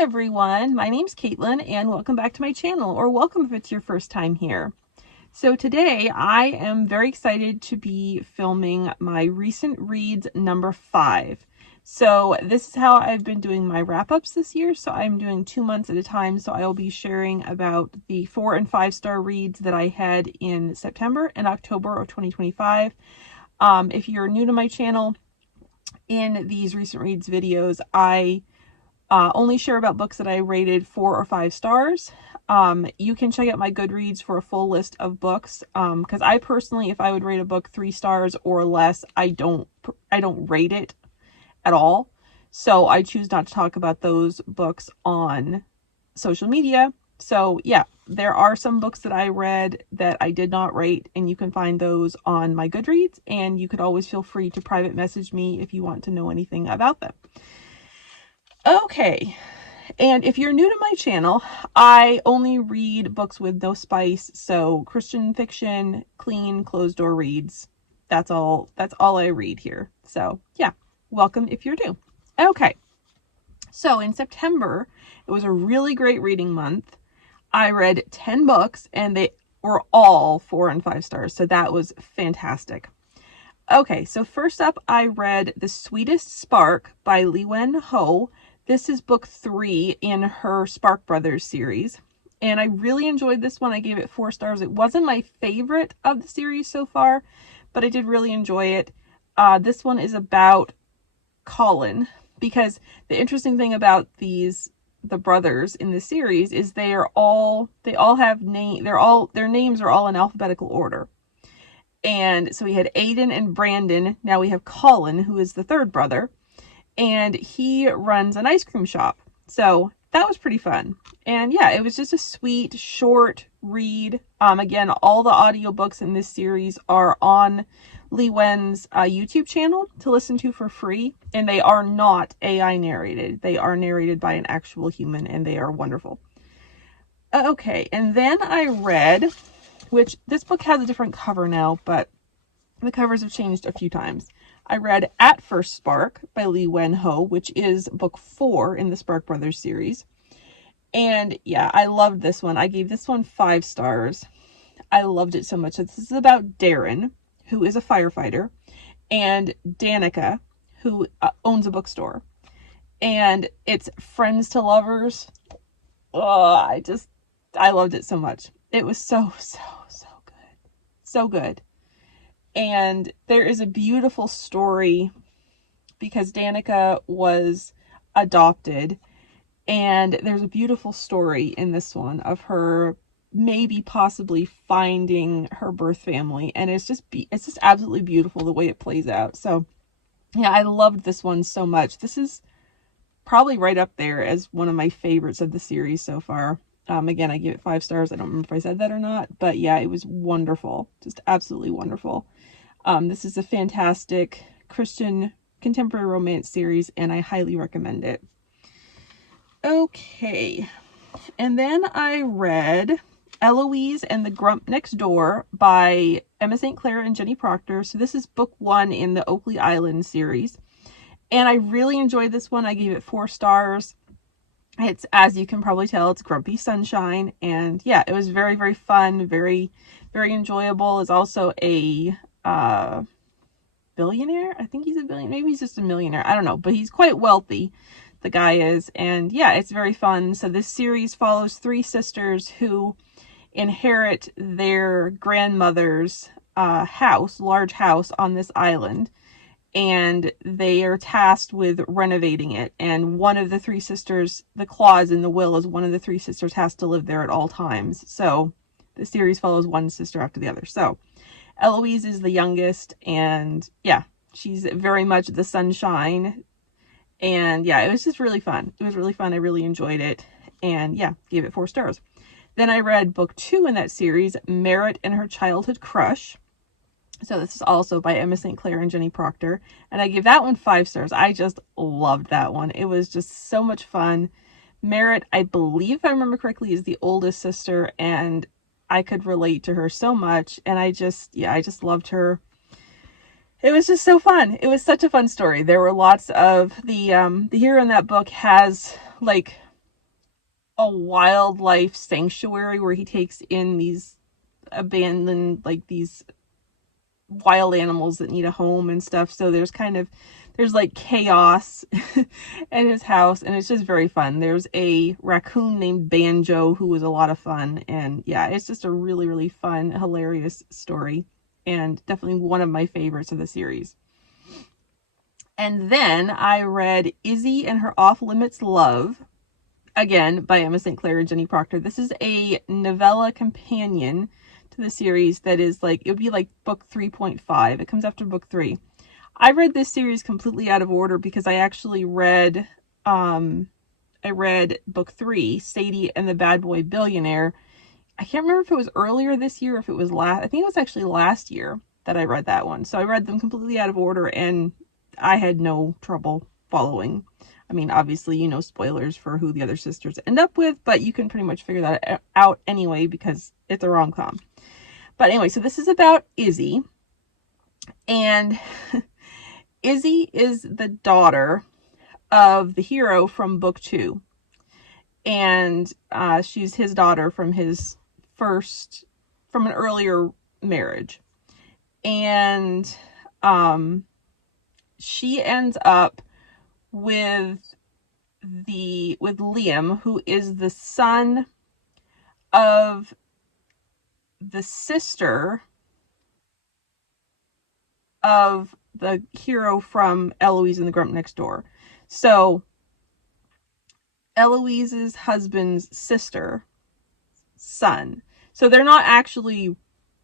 everyone, my name's Caitlyn and welcome back to my channel, or welcome if it's your first time here. So today I am very excited to be filming my recent reads number 5. So this is how I've been doing my wrap-ups this year. So I'm doing 2 months at a time. So I will be sharing about the 4 and 5 star reads that I had in September and October of 2025. If you're new to my channel, in these recent reads videos, I only share about books that I rated 4 or 5 stars. You can check out my Goodreads for a full list of books. Because I personally, if I would rate a book 3 stars or less, I don't rate it at all. So I choose not to talk about those books on social media. So yeah, there are some books that I read that I did not rate, and you can find those on my Goodreads, and you could always feel free to private message me if you want to know anything about them. Okay, and if you're new to my channel, I only read books with no spice, so Christian fiction, clean, closed-door reads. That's all I read here. So yeah, welcome if you're new. Okay, so in September, it was a really great reading month. I read 10 books, and they were all 4 and 5 stars, so that was fantastic. Okay, so first up, I read The Sweetest Spark by Liwen. This is book 3 in her Spark Brothers series, and I really enjoyed this one. I gave it 4 stars. It wasn't my favorite of the series so far, but I did really enjoy it. This one is about Colin, because the interesting thing about the brothers in the series is they all have their names are all in alphabetical order. And so we had Aiden and Brandon. Now we have Colin, who is the third brother, and he runs an ice cream shop. So that was pretty fun. And yeah, it was just a sweet, short read. Again, all the audiobooks in this series are on Liwen's YouTube channel to listen to for free. And they are not AI narrated. They are narrated by an actual human, and they are wonderful. Okay, and then I read, which this book has a different cover now, but the covers have changed a few times. I read At First Spark by Liwen, which is book 4 in the Spark Brothers series. And yeah, I loved this one. I gave this one 5 stars. I loved it so much. This is about Darren, who is a firefighter, and Danica, who owns a bookstore. And it's friends to lovers. Oh, I loved it so much. It was so good. So good. And there is a beautiful story because Danica was adopted, and there's a beautiful story in this one of her possibly finding her birth family, and it's just absolutely beautiful the way it plays out. So yeah, I loved this one so much. This is probably right up there as one of my favorites of the series so far. Again, I give it 5 stars. I don't remember if I said that or not, but yeah, it was wonderful. Just absolutely wonderful. This is a fantastic Christian contemporary romance series, and I highly recommend it. Okay, and then I read Eloise and the Grump Next Door by Emma St. Clair and Jenny Proctor. So this is book 1 in the Oakley Island series, and I really enjoyed this one. I gave it 4 stars. It's, as you can probably tell, it's Grumpy Sunshine, and yeah, it was very, very fun, very, very enjoyable. Is also a billionaire. I think he's a billionaire. Maybe he's just a millionaire. I don't know, but he's quite wealthy, the guy is, and yeah, it's very fun. So this series follows 3 sisters who inherit their grandmother's large house on this island, and they are tasked with renovating it. And one of the 3 sisters, the clause in the will is one of the 3 sisters has to live there at all times. So the series follows one sister after the other. So Eloise is the youngest, and yeah, she's very much the sunshine. And yeah, it was just really fun. It was really fun. I really enjoyed it. And yeah, gave it 4 stars. Then I read book 2 in that series, Merritt and Her Childhood Crush. So this is also by Emma St. Clair and Jenny Proctor. And I gave that one 5 stars. I just loved that one. It was just so much fun. Merritt, I believe, if I remember correctly, is the oldest sister, and I could relate to her so much. And I just loved her. It was just so fun. It was such a fun story. There were lots of the hero in that book has like a wildlife sanctuary where he takes in these abandoned, like these wild animals that need a home and stuff. So there's like chaos at his house, and it's just very fun. There's a raccoon named Banjo who was a lot of fun, and yeah, it's just a really, really fun, hilarious story, and definitely one of my favorites of the series. And then I read Izzy and Her Off-Limits Love, again by Emma St. Clair and Jenny Proctor. This is a novella companion to the series that is like, it would be like book 3.5. It comes after book 3. I read this series completely out of order because I actually read book 3, Sadie and the Bad Boy Billionaire. I can't remember if it was earlier this year or if it was I think it was actually last year that I read that one. So I read them completely out of order, and I had no trouble following. I mean, obviously, spoilers for who the other sisters end up with, but you can pretty much figure that out anyway because it's a rom-com. But anyway, so this is about Izzy, and Izzy is the daughter of the hero from book 2, and she's his daughter from an earlier marriage, and she ends up with Liam, who is the son of the sister of the hero from Eloise and the Grump Next Door. So Eloise's husband's sister, son. So they're not actually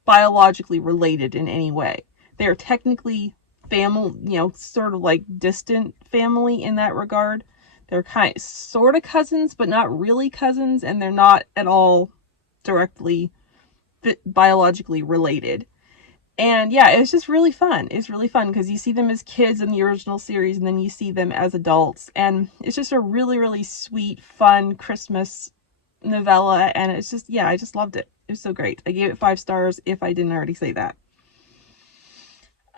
biologically related in any way. They are technically family, sort of like distant family in that regard. They're sort of cousins, but not really cousins, and they're not at all directly biologically related. And yeah, it's just really fun. It's really fun because you see them as kids in the original series, and then you see them as adults, and it's just a really, really sweet, fun Christmas novella, and it's just, yeah, I just loved it. It was so great. I gave it 5 stars if I didn't already say that.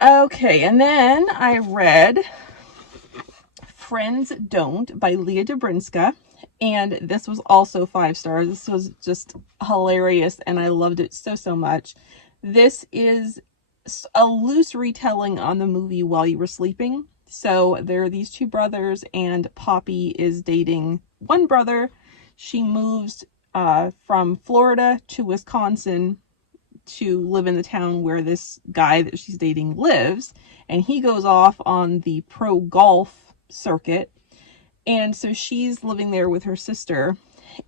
Okay, and then I read Friends Don't by Leah Dobrinska, and this was also 5 stars. This was just hilarious, and I loved it so, so much. This is a loose retelling on the movie While You Were Sleeping. So there are these 2 brothers, and Poppy is dating one brother. She moves from Florida to Wisconsin to live in the town where this guy that she's dating lives, and he goes off on the pro golf circuit, and so she's living there with her sister,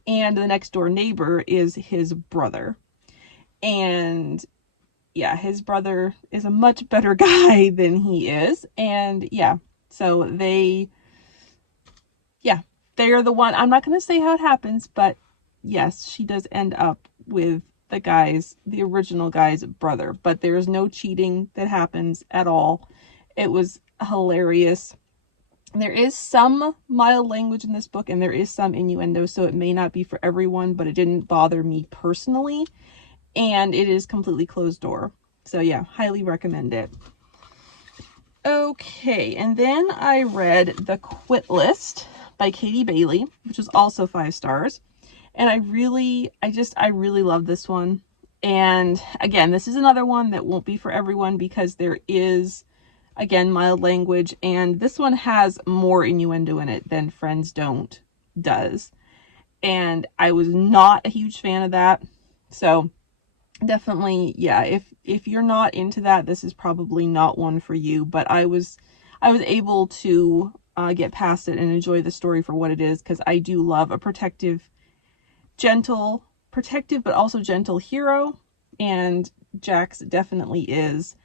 and the next door neighbor is his brother, and yeah, his brother is a much better guy than he is, and yeah, so they are the one. I'm not going to say how it happens, but yes, she does end up with the original guy's brother, but there's no cheating that happens at all. It was hilarious. There is some mild language in this book, and there is some innuendo, so it may not be for everyone, but it didn't bother me personally, and it is completely closed door. So yeah, highly recommend it. Okay, and then I read The Quit List by Katie Bailey, which is also 5 stars. And I really love this one. And again, this is another one that won't be for everyone because there is, again, mild language. And this one has more innuendo in it than Friends Don't does. And I was not a huge fan of that. So definitely, yeah, if you're not into that, this is probably not one for you. But I was able to get past it and enjoy the story for what it is, because I do love a protective but also gentle hero, and Jax definitely is.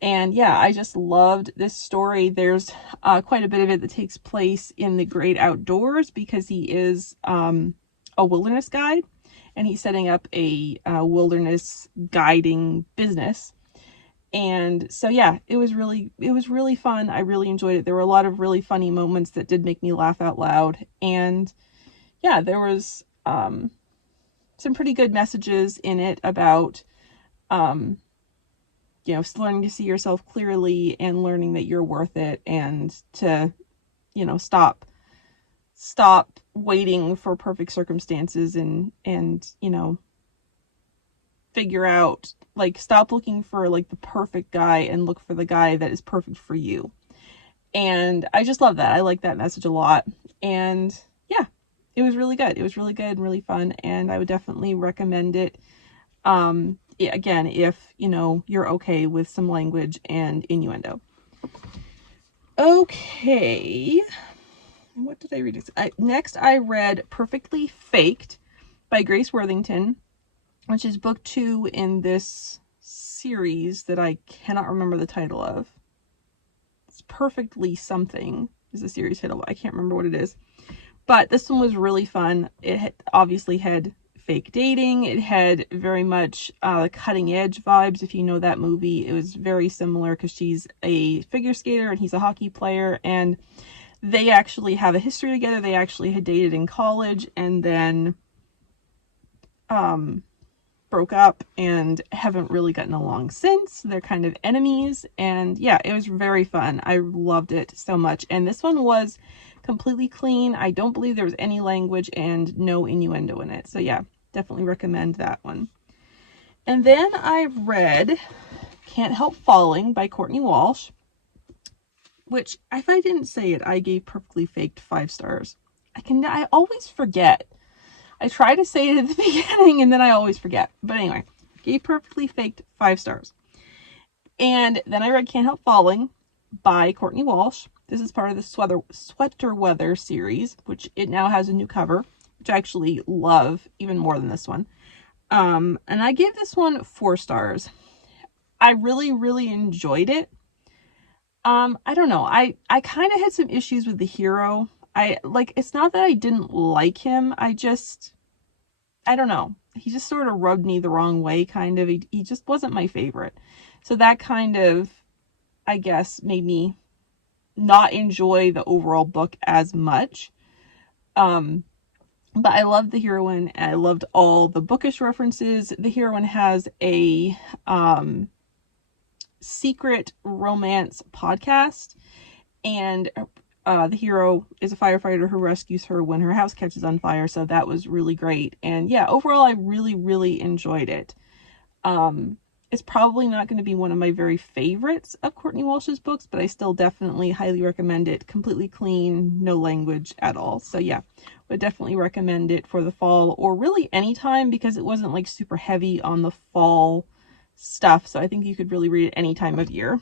And yeah, I just loved this story. There's quite a bit of it that takes place in the great outdoors because he is a wilderness guide, and he's setting up a wilderness guiding business. And so yeah, it was really fun. I really enjoyed it. There were a lot of really funny moments that did make me laugh out loud, and yeah, there was some pretty good messages in it about learning to see yourself clearly and learning that you're worth it, and to stop waiting for perfect circumstances and you know, figure out, like, stop looking for like the perfect guy and look for the guy that is perfect for you. And I just love that. I like that message a lot. And yeah, it was really good. It was really good and really fun, and I would definitely recommend it. Again, if, you know, you're okay with some language and innuendo. Okay, what did I read? Next, I read Perfectly Faked by Grace Worthington, which is book 2 in this series that I cannot remember the title of. It's Perfectly Something is the series title. I can't remember what it is. But this one was really fun. It obviously had fake dating. It had very much Cutting Edge vibes. If you know that movie, it was very similar because she's a figure skater and he's a hockey player, and they actually have a history together. They actually had dated in college and then broke up and haven't really gotten along since. They're kind of enemies, and yeah, it was very fun. I loved it so much. And this one was completely clean. I don't believe there was any language and no innuendo in it. So yeah, definitely recommend that one. And then I read Can't Help Falling by Courtney Walsh, which, if I didn't say it, I gave Perfectly Faked 5 stars. I always forget. I try to say it at the beginning and then I always forget. But anyway, gave Perfectly Faked 5 stars. And then I read Can't Help Falling by Courtney Walsh. This is part of the Sweater Weather series, which it now has a new cover, which I actually love even more than this one. And I gave this one 4 stars. I really, really enjoyed it. I don't know. I kind of had some issues with the hero. It's not that I didn't like him. I don't know. He just sort of rubbed me the wrong way, kind of. He just wasn't my favorite. So that kind of, I guess, made me not enjoy the overall book as much. But I loved the heroine. I loved all the bookish references. The heroine has a secret romance podcast, and the hero is a firefighter who rescues her when her house catches on fire. So that was really great. And yeah, overall, I really, really enjoyed it. It's probably not going to be one of my very favorites of Courtney Walsh's books, but I still definitely highly recommend it. Completely clean, no language at all. So yeah, would definitely recommend it for the fall, or really anytime, because it wasn't like super heavy on the fall stuff. So I think you could really read it any time of year.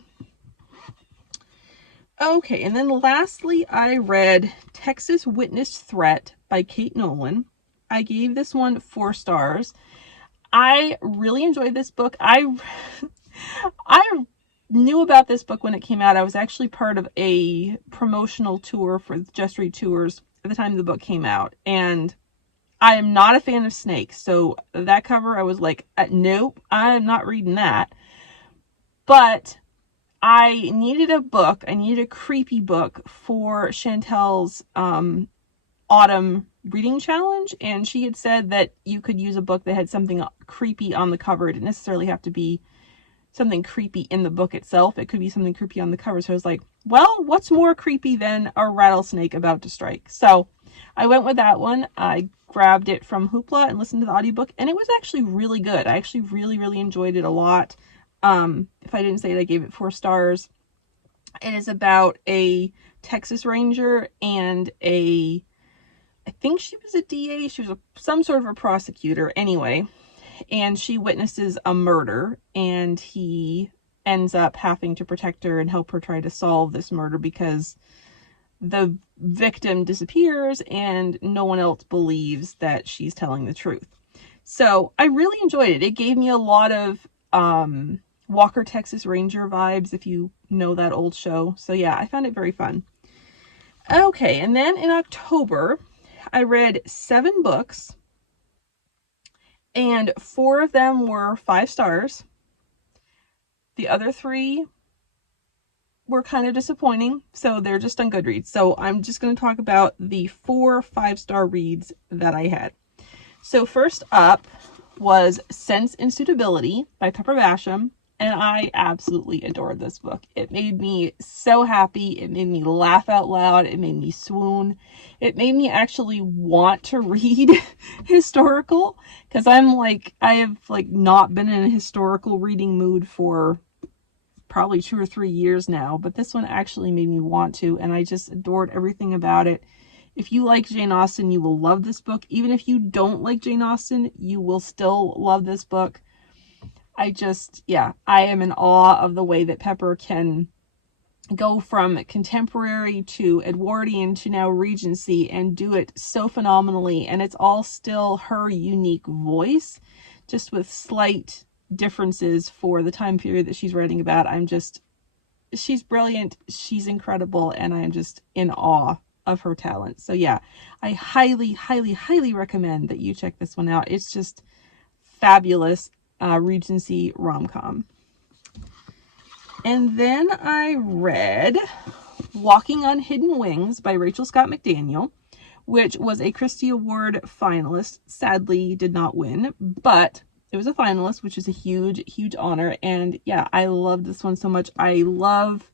Okay, and then lastly, I read Texas Witness Threat by Cate Nolan. I gave this one 4 stars. I really enjoyed this book. I knew about this book when it came out. I was actually part of a promotional tour for Just Read Tours at the time the book came out. And I am not a fan of snakes. So that cover, I was like, nope, I'm not reading that. But I needed a book. I needed a creepy book for Chantel's autumn reading challenge, and she had said that you could use a book that had something creepy on the cover. It didn't necessarily have to be something creepy in the book itself. It could be something creepy on the cover. So I was like, well, what's more creepy than a rattlesnake about to strike? So I went with that one. I grabbed it from Hoopla and listened to the audiobook, and it was actually really good. I actually really, really enjoyed it a lot. If I didn't say it, I gave it 4 stars. It is about a Texas Ranger and I think she was a DA. She was some sort of a prosecutor anyway. And she witnesses a murder, and he ends up having to protect her and help her try to solve this murder because the victim disappears and no one else believes that she's telling the truth. So I really enjoyed it. It gave me a lot of Walker, Texas Ranger vibes, if you know that old show. So yeah, I found it very fun. Okay, and then in October, I read 7 books, and 4 of them were 5 stars. The other 3 were kind of disappointing, so they're just on Goodreads. So I'm just going to talk about the 4 5-star reads that I had. So first up was Sense and Suitability by Basham. And I absolutely adored this book. It made me so happy. It made me laugh out loud. It made me swoon. It made me actually want to read historical, because I have like not been in a historical reading mood for probably 2 or 3 years now, but this one actually made me want to, and I just adored everything about it. If you like Jane Austen, you will love this book. Even if you don't like Jane Austen, you will still love this book. I am in awe of the way that Pepper can go from contemporary to Edwardian to now Regency and do it so phenomenally. And it's all still her unique voice, just with slight differences for the time period that she's writing about. She's brilliant. She's incredible. And I'm just in awe of her talent. So yeah, I highly, highly, highly recommend that you check this one out. It's just fabulous. Regency rom-com. And then I read Walking on Hidden Wings by Rachel Scott McDaniel, which was a Christie Award finalist. Sadly did not win, but it was a finalist, which is a huge, huge honor. And yeah, I love this one so much. I love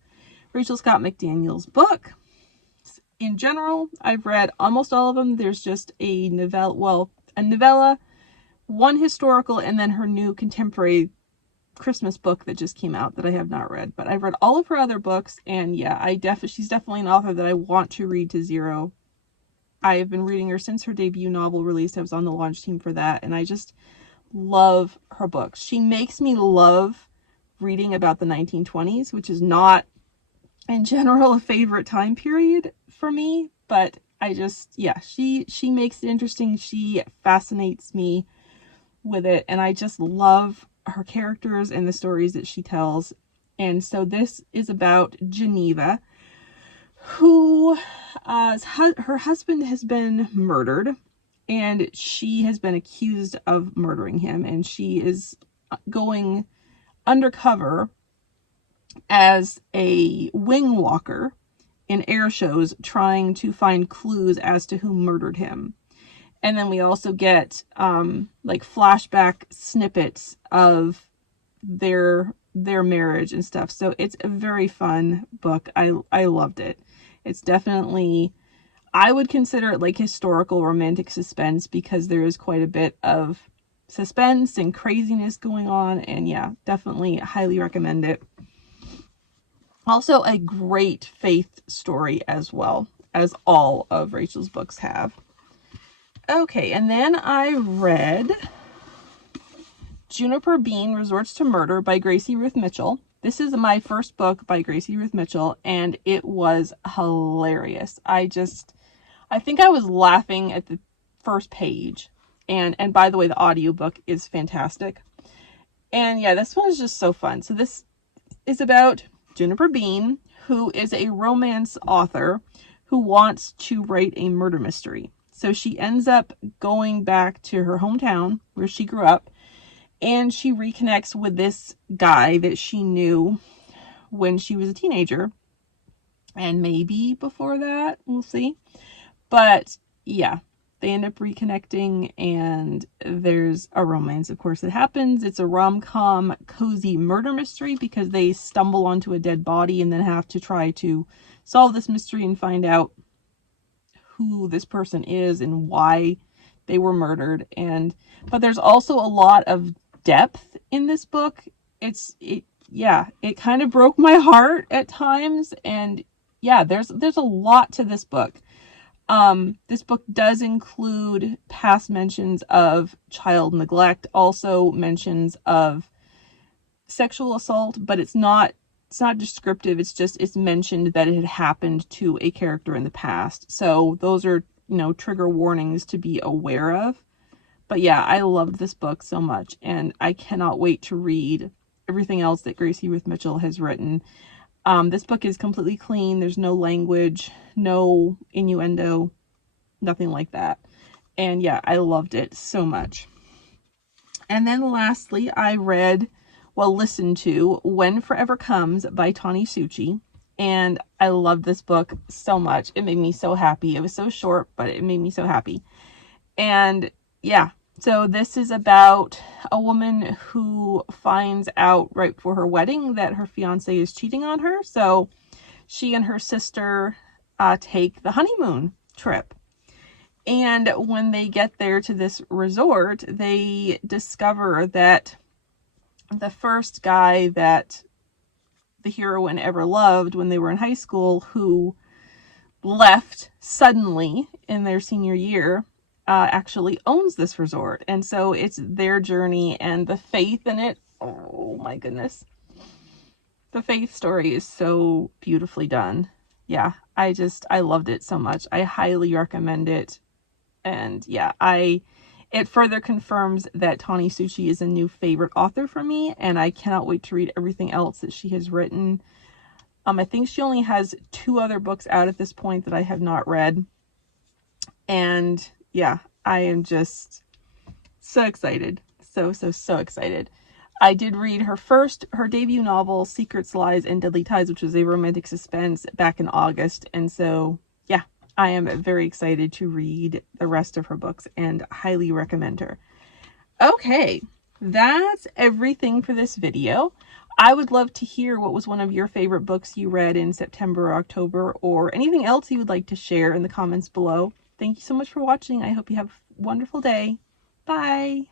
Rachel Scott McDaniel's book. In general, I've read almost all of them. There's just a novella, one historical, and then her new contemporary Christmas book that just came out that I have not read. But I've read all of her other books, and yeah, she's definitely an author that I want to read to zero. I have been reading her since her debut novel released. I was on the launch team for that, and I just love her books. She makes me love reading about the 1920s, which is not in general a favorite time period for me, but she makes it interesting. She fascinates me with it, and I just love her characters and the stories that she tells. And so this is about Geneva, who her husband has been murdered, and she has been accused of murdering him, and she is going undercover as a wing walker in air shows, trying to find clues as to who murdered him. And then we also get flashback snippets of their marriage and stuff. So it's a very fun book. I loved it. It's definitely, I would consider it like historical romantic suspense, because there is quite a bit of suspense and craziness going on. And yeah, definitely highly recommend it. Also a great faith story as well, as all of Rachel's books have. Okay, and then I read Juniper Bean Resorts to Murder by Gracie Ruth Mitchell. This is my first book by Gracie Ruth Mitchell, and it was hilarious. I think I was laughing at the first page. And by the way, the audiobook is fantastic. And yeah, this one is just so fun. So this is about Juniper Bean, who is a romance author who wants to write a murder mystery. So she ends up going back to her hometown where she grew up, and she reconnects with this guy that she knew when she was a teenager, and maybe before that, we'll see. But yeah, they end up reconnecting, and there's a romance, of course, that happens. It's a rom-com cozy murder mystery, because they stumble onto a dead body and then have to try to solve this mystery and find out who this person is and why they were murdered. But there's also a lot of depth in this book. It kind of broke my heart at times, and yeah, there's a lot to this book. This book does include past mentions of child neglect, also mentions of sexual assault, but it's not descriptive. It's mentioned that it had happened to a character in the past. So those are, trigger warnings to be aware of. But yeah, I loved this book so much, and I cannot wait to read everything else that Gracie Ruth Mitchell has written. This book is completely clean. There's no language, no innuendo, nothing like that. And yeah, I loved it so much. And then lastly, I listened to When Forever Comes by Tani Suchi. And I loved this book so much. It made me so happy. It was so short, but it made me so happy. And yeah, So this is about a woman who finds out right before her wedding that her fiance is cheating on her. So she and her sister take the honeymoon trip. And when they get there to this resort, they discover that the first guy that the heroine ever loved when they were in high school, who left suddenly in their senior year, actually owns this resort. And so it's their journey and the faith in it. Oh my goodness. The faith story is so beautifully done. Yeah, I loved it so much. I highly recommend it. And yeah, it further confirms that Tani Suchi is a new favorite author for me, and I cannot wait to read everything else that she has written. I think she only has 2 other books out at this point that I have not read. And yeah, I am just so excited. So excited. I did read her debut novel, Secrets, Lies, and Deadly Ties, which was a romantic suspense, back in August. And so, yeah, I am very excited to read the rest of her books and highly recommend her. Okay, that's everything for this video. I would love to hear what was one of your favorite books you read in September or October, or anything else you would like to share in the comments below. Thank you so much for watching. I hope you have a wonderful day. Bye.